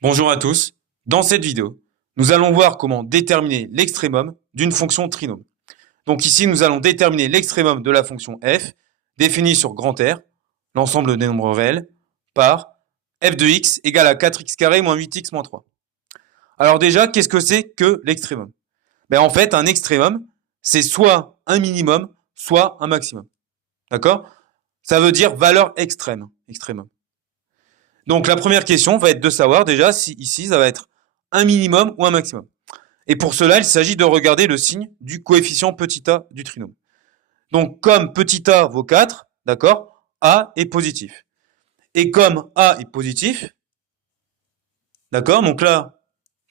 Bonjour à tous. Dans cette vidéo, nous allons voir comment déterminer l'extrémum d'une fonction trinôme. Donc ici, nous allons déterminer l'extrémum de la fonction f, définie sur grand R, l'ensemble des nombres réels, par f de x égale à 4x carré moins 8x moins 3. Alors déjà, qu'est-ce que c'est que l'extrémum? En fait, un extrémum, c'est soit un minimum, soit un maximum. D'accord? Ça veut dire valeur extrême, extrémum. Donc la première question va être de savoir déjà si ici ça va être un minimum ou un maximum. Et pour cela, il s'agit de regarder le signe du coefficient petit a du trinôme. Donc comme petit a vaut 4, d'accord, a est positif. Et comme a est positif, d'accord, donc là,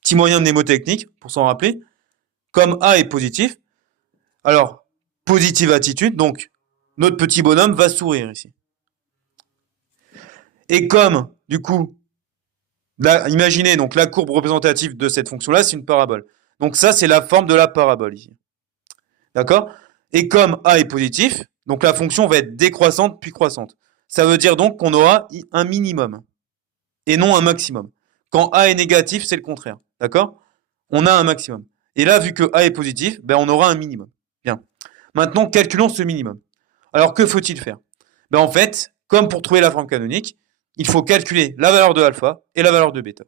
petit moyen mnémotechnique pour s'en rappeler, comme a est positif, alors positive attitude, donc notre petit bonhomme va sourire ici. Et comme, du coup, là, imaginez donc la courbe représentative de cette fonction-là, c'est une parabole. Donc ça, c'est la forme de la parabole ici. D'accord? Et comme a est positif, donc la fonction va être décroissante puis croissante. Ça veut dire donc qu'on aura un minimum et non un maximum. Quand a est négatif, c'est le contraire. D'accord? On a un maximum. Et là, vu que a est positif, on aura un minimum. Bien. Maintenant, calculons ce minimum. Alors, que faut-il faire? En fait, comme pour trouver la forme canonique, il faut calculer la valeur de alpha et la valeur de bêta.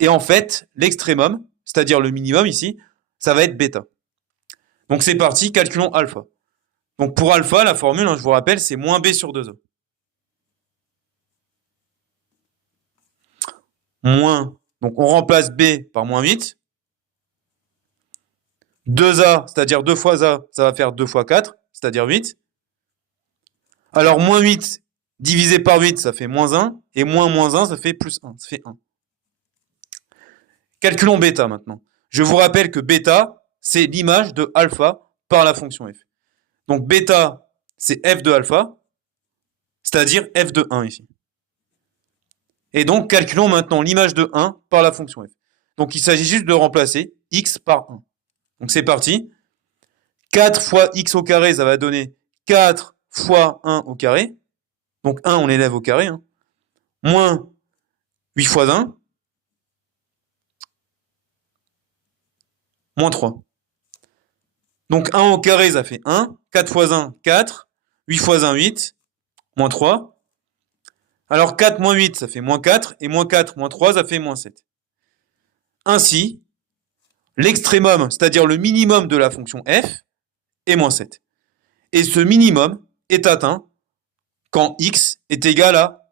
Et en fait, l'extrémum, c'est-à-dire le minimum ici, ça va être bêta. Donc c'est parti, calculons alpha. Donc pour alpha, la formule, je vous rappelle, c'est moins b sur 2a. Moins, donc on remplace b par moins 8. 2a, c'est-à-dire 2 fois a, ça va faire 2 fois 4, c'est-à-dire 8. Alors moins 8 divisé par 8, ça fait moins 1. Et moins 1, ça fait plus 1, ça fait 1. Calculons bêta maintenant. Je vous rappelle que bêta, c'est l'image de alpha par la fonction f. Donc bêta, c'est f de alpha, c'est-à-dire f de 1 ici. Et donc calculons maintenant l'image de 1 par la fonction f. Donc il s'agit juste de remplacer x par 1. Donc c'est parti. 4 fois x au carré, ça va donner 4 fois 1 au carré. Donc 1, on l'élève au carré. Moins 8 fois 1. Moins 3. Donc 1 au carré, ça fait 1. 4 fois 1, 4. 8 fois 1, 8. Moins 3. Alors 4 moins 8, ça fait moins 4. Et moins 4 moins 3, ça fait moins 7. Ainsi, l'extrémum, c'est-à-dire le minimum de la fonction f, est moins 7. Et ce minimum est atteint quand x est égal à